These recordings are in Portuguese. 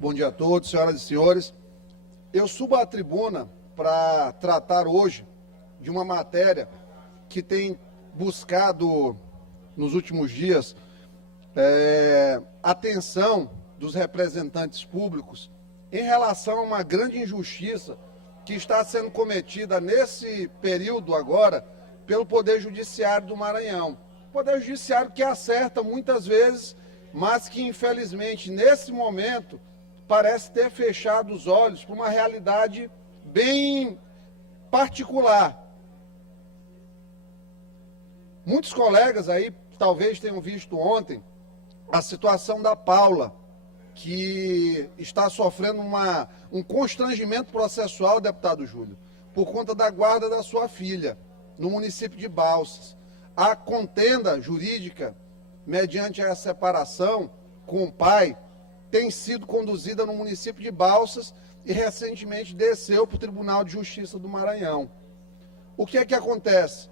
Bom dia a todos, senhoras e senhores. Eu subo à tribuna para tratar hoje de uma matéria que tem buscado, nos últimos dias, atenção dos representantes públicos em relação a uma grande injustiça que está sendo cometida nesse período agora pelo Poder Judiciário do Maranhão. Poder Judiciário que acerta muitas vezes, mas que infelizmente nesse momento parece ter fechado os olhos para uma realidade bem particular. Muitos colegas aí talvez tenham visto ontem a situação da Paula, que está sofrendo um constrangimento processual, deputado Júlio, por conta da guarda da sua filha, no município de Balsas. A contenda jurídica, mediante a separação com o pai, tem sido conduzida no município de Balsas e recentemente desceu para o Tribunal de Justiça do Maranhão. O que é que acontece?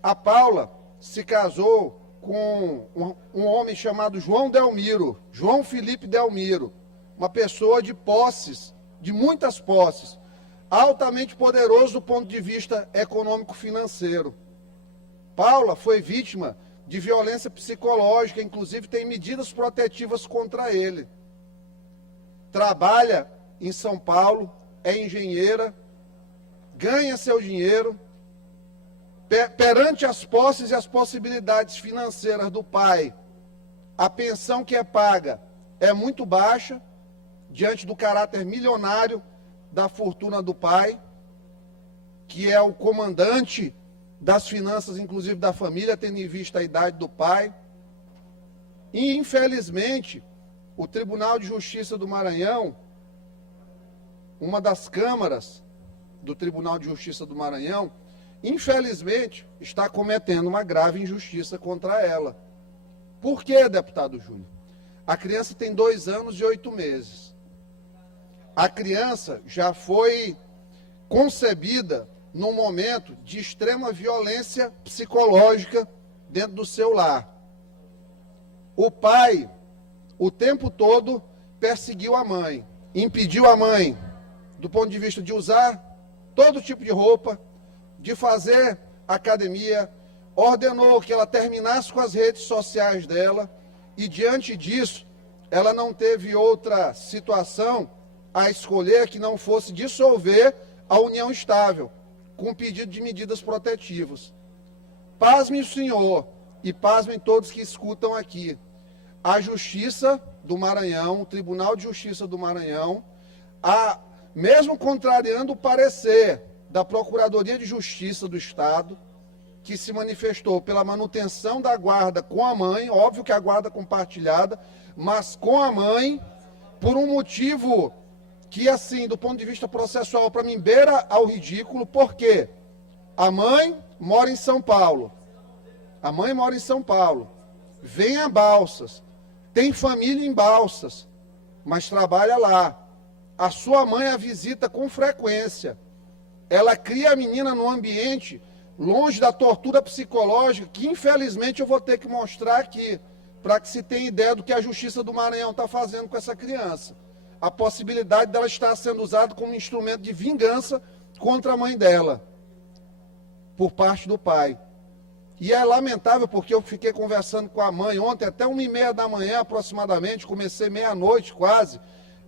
A Paula se casou com um homem chamado João Delmiro, João Felipe Delmiro, uma pessoa de posses, de muitas posses, altamente poderoso do ponto de vista econômico-financeiro. Paula foi vítima de violência psicológica, inclusive tem medidas protetivas contra ele. Trabalha em São Paulo, é engenheira, ganha seu dinheiro. Perante as posses e as possibilidades financeiras do pai, a pensão que é paga é muito baixa, diante do caráter milionário da fortuna do pai, que é o comandante das finanças, inclusive da família, tendo em vista a idade do pai. E, infelizmente, o Tribunal de Justiça do Maranhão, uma das câmaras do Tribunal de Justiça do Maranhão, infelizmente, está cometendo uma grave injustiça contra ela. Por quê, deputado Júnior? A criança tem 2 anos e 8 meses. A criança já foi concebida num momento de extrema violência psicológica dentro do seu lar. O pai, o tempo todo, perseguiu a mãe, impediu a mãe, do ponto de vista de usar todo tipo de roupa, de fazer academia, ordenou que ela terminasse com as redes sociais dela e, diante disso, ela não teve outra situação a escolher que não fosse dissolver a união estável, com pedido de medidas protetivas. Pasme o senhor e pasmem todos que escutam aqui. A Justiça do Maranhão, o Tribunal de Justiça do Maranhão, mesmo contrariando o parecer da Procuradoria de Justiça do Estado, que se manifestou pela manutenção da guarda com a mãe, óbvio que a guarda compartilhada, mas com a mãe, por um motivo que, assim, do ponto de vista processual, para mim, beira ao ridículo, porque a mãe mora em São Paulo, vem a Balsas, tem família em Balsas, mas trabalha lá. A sua mãe a visita com frequência. Ela cria a menina num ambiente longe da tortura psicológica, que infelizmente eu vou ter que mostrar aqui, para que se tenha ideia do que a Justiça do Maranhão está fazendo com essa criança. A possibilidade dela estar sendo usada como instrumento de vingança contra a mãe dela, por parte do pai. E é lamentável porque eu fiquei conversando com a mãe ontem, até 1h30 da manhã aproximadamente, comecei meia-noite quase,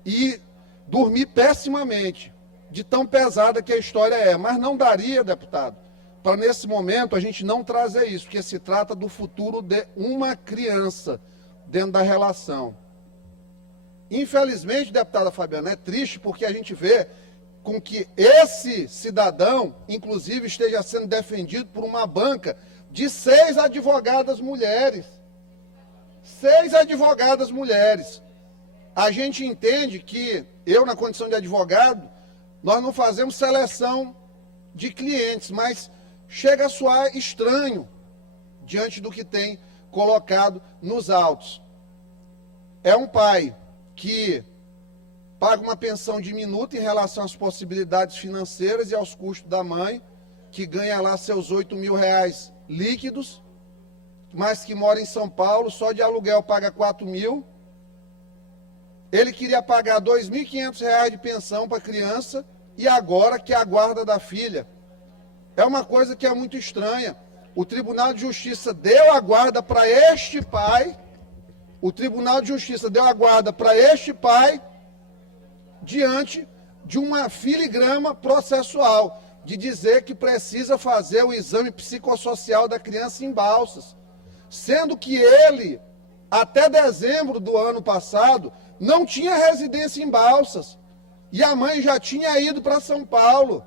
e dormi pessimamente, de tão pesada que a história é. Mas não daria, deputado, para nesse momento a gente não trazer isso, porque se trata do futuro de uma criança dentro da relação. Infelizmente, deputada Fabiana, é triste porque a gente vê com que esse cidadão, inclusive, esteja sendo defendido por uma banca de 6 advogadas mulheres. 6 advogadas mulheres. A gente entende que eu, na condição de advogado, nós não fazemos seleção de clientes, mas chega a soar estranho diante do que tem colocado nos autos. É um pai que paga uma pensão diminuta em relação às possibilidades financeiras e aos custos da mãe, que ganha lá seus R$8.000 líquidos, mas que mora em São Paulo, só de aluguel paga 4.000, ele queria pagar R$ 2.500 de pensão para a criança e agora que a guarda da filha. É uma coisa que é muito estranha. O Tribunal de Justiça deu a guarda para este pai, diante de uma filigrama processual, de dizer que precisa fazer o exame psicossocial da criança em Balsas, sendo que ele, até dezembro do ano passado, não tinha residência em Balsas, e a mãe já tinha ido para São Paulo.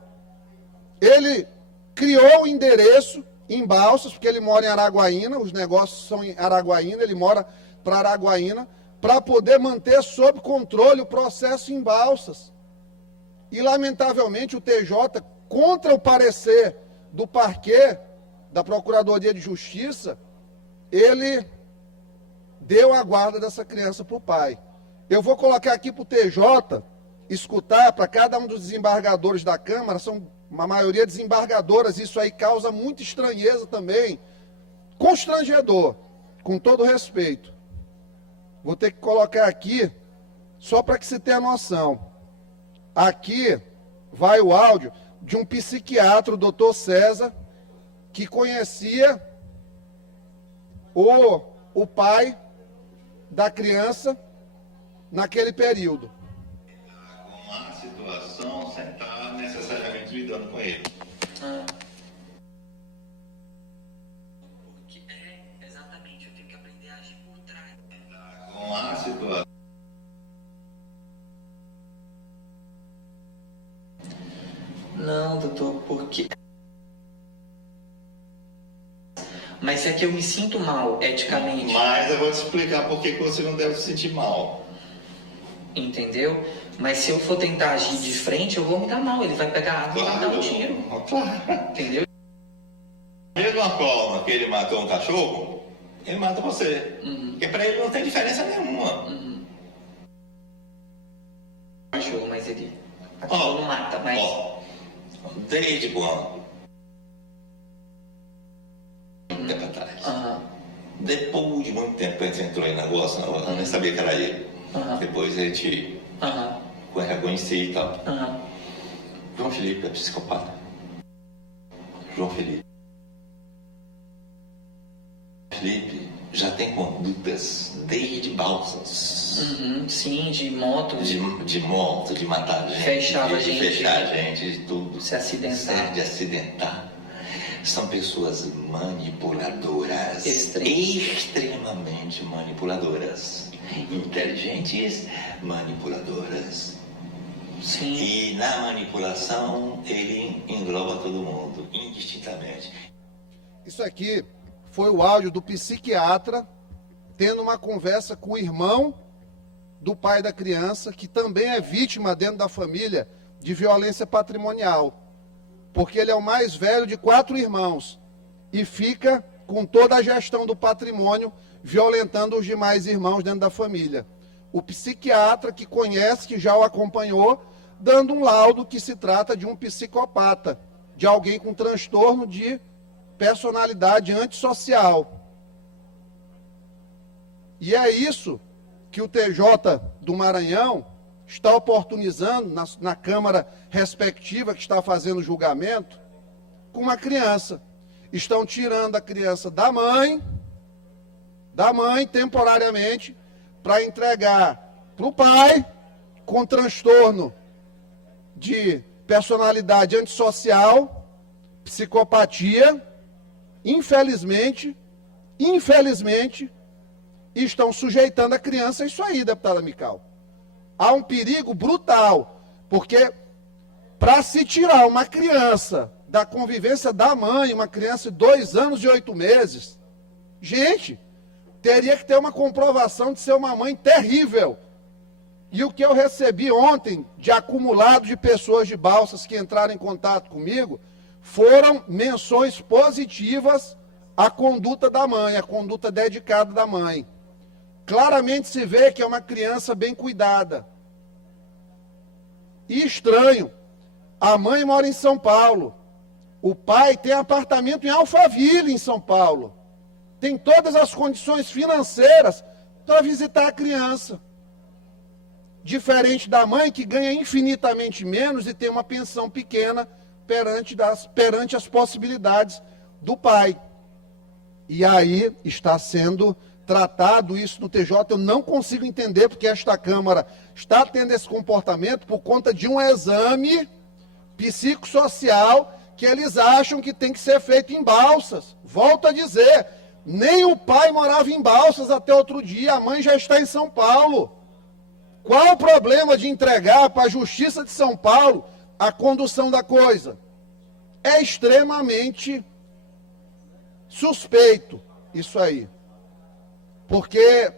Ele criou o endereço em Balsas, porque ele mora em Araguaína, os negócios são em Araguaína, ele mora para Araguaína, para poder manter sob controle o processo em Balsas. E, lamentavelmente, o TJ, contra o parecer do parquê, da Procuradoria de Justiça, ele deu a guarda dessa criança para o pai. Eu vou colocar aqui para o TJ escutar, para cada um dos desembargadores da Câmara, são uma maioria desembargadoras, isso aí causa muita estranheza também, constrangedor, com todo respeito. Vou ter que colocar aqui, só para que se tenha noção. Aqui vai o áudio de um psiquiatra, o doutor César, que conhecia o pai da criança naquele período. Com a situação sem estar necessariamente lidando com ele. Porque exatamente, eu tenho que aprender a agir por trás. Com a situação. Não, doutor, porque... Mas é que eu me sinto mal, eticamente. Mas eu vou te explicar por que você não deve se sentir mal. Entendeu? Mas se eu for tentar agir de frente, eu vou me dar mal. Ele vai pegar água e vai dar um tiro. Claro. Entendeu? Da mesma forma que ele matou um cachorro, ele mata você. Porque pra ele não tem diferença nenhuma. Cachorro, mas ele... Aquilo não mata, mas... Desde quando? Tempo atrás. Depois de muito tempo que a gente entrou em negócio, eu nem sabia que era ele. Depois a gente reconheci e tal. João Felipe é psicopata. João Felipe já tem condutas desde Balsas. Sim, de moto. De moto, de matar gente. Fechava de gente. Fechar gente, de tudo. Se acidentar. De acidentar. São pessoas manipuladoras. Extremamente manipuladoras. Inteligentes, manipuladoras. Sim. E na manipulação ele engloba todo mundo, indistintamente. Isso aqui foi o áudio do psiquiatra tendo uma conversa com o irmão do pai da criança, que também é vítima dentro da família de violência patrimonial. Porque ele é o mais velho de 4 irmãos e fica com toda a gestão do patrimônio, violentando os demais irmãos dentro da família. O psiquiatra que conhece, que já o acompanhou, dando um laudo que se trata de um psicopata, de alguém com transtorno de personalidade antissocial. E é isso que o TJ do Maranhão está oportunizando na Câmara respectiva que está fazendo o julgamento com uma criança. Estão tirando a criança da mãe temporariamente, para entregar para o pai com transtorno de personalidade antissocial, psicopatia, infelizmente, estão sujeitando a criança a isso aí, deputada Mical. Há um perigo brutal, porque para se tirar uma criança da convivência da mãe, uma criança de 2 anos e 8 meses, gente, teria que ter uma comprovação de ser uma mãe terrível. E o que eu recebi ontem de acumulado de pessoas de Balsas que entraram em contato comigo foram menções positivas à conduta da mãe, à conduta dedicada da mãe. Claramente se vê que é uma criança bem cuidada. E estranho, a mãe mora em São Paulo, o pai tem apartamento em Alphaville, em São Paulo. Tem todas as condições financeiras para visitar a criança. diferente da mãe que ganha infinitamente menos e tem uma pensão pequena perante as possibilidades do pai. E aí está sendo tratado isso no TJ, eu não consigo entender porque esta Câmara está tendo esse comportamento por conta de um exame psicossocial que eles acham que tem que ser feito em Balsas. Volto a dizer, nem o pai morava em Balsas até outro dia, a mãe já está em São Paulo. Qual o problema de entregar para a Justiça de São Paulo a condução da coisa? É extremamente suspeito isso aí. Porque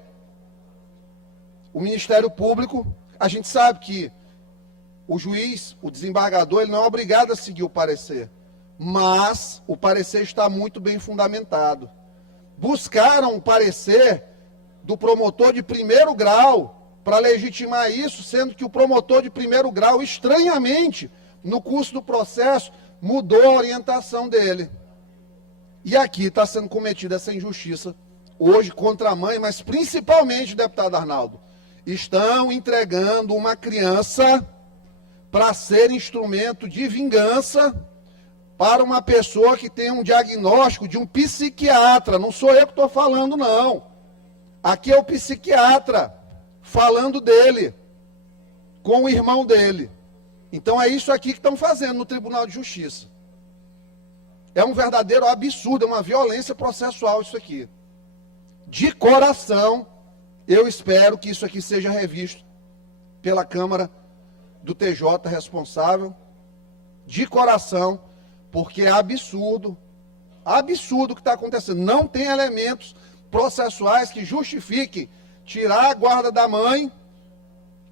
o Ministério Público, a gente sabe que o juiz, o desembargador, ele não é obrigado a seguir o parecer. Mas o parecer está muito bem fundamentado. Buscaram um parecer do promotor de primeiro grau para legitimar isso, sendo que o promotor de primeiro grau, estranhamente, no curso do processo, mudou a orientação dele. E aqui está sendo cometida essa injustiça, hoje, contra a mãe, mas principalmente, deputado Arnaldo, estão entregando uma criança para ser instrumento de vingança para uma pessoa que tem um diagnóstico de um psiquiatra. Não sou eu que estou falando, não. Aqui é o psiquiatra falando dele, com o irmão dele. Então é isso aqui que estão fazendo no Tribunal de Justiça. É um verdadeiro absurdo, é uma violência processual isso aqui. De coração, eu espero que isso aqui seja revisto pela Câmara do TJ responsável, de coração, porque é absurdo o que está acontecendo. Não tem elementos processuais que justifiquem tirar a guarda da mãe,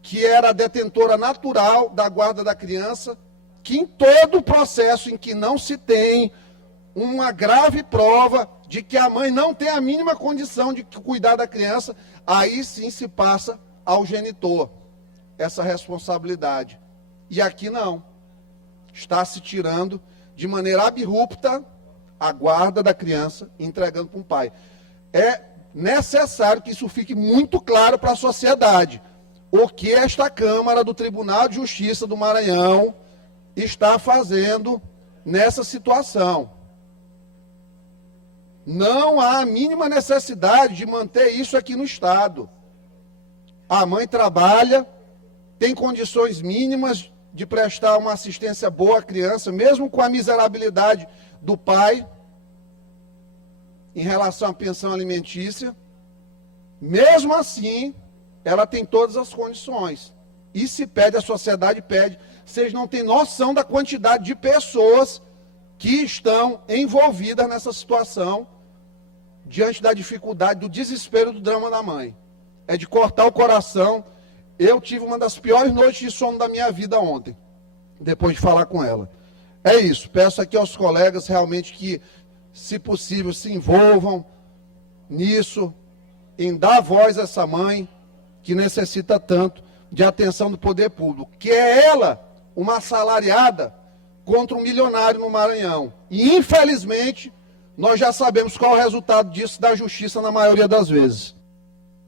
que era a detentora natural da guarda da criança, que em todo o processo em que não se tem uma grave prova de que a mãe não tem a mínima condição de cuidar da criança, aí sim se passa ao genitor essa responsabilidade. E aqui não. Está se tirando de maneira abrupta a guarda da criança e entregando para um pai. É necessário que isso fique muito claro para a sociedade. O que esta Câmara do Tribunal de Justiça do Maranhão está fazendo nessa situação. Não há a mínima necessidade de manter isso aqui no Estado. A mãe trabalha, tem condições mínimas de prestar uma assistência boa à criança, mesmo com a miserabilidade do pai, em relação à pensão alimentícia. Mesmo assim, ela tem todas as condições. E se pede, a sociedade pede. Vocês não têm noção da quantidade de pessoas que estão envolvidas nessa situação, diante da dificuldade, do desespero, do drama da mãe. É de cortar o coração. Eu tive uma das piores noites de sono da minha vida ontem, depois de falar com ela. É isso, peço aqui aos colegas realmente que, se possível, se envolvam nisso, em dar voz a essa mãe que necessita tanto de atenção do poder público, que é ela uma assalariada contra um milionário no Maranhão. E, infelizmente, nós já sabemos qual é o resultado disso da justiça na maioria das vezes.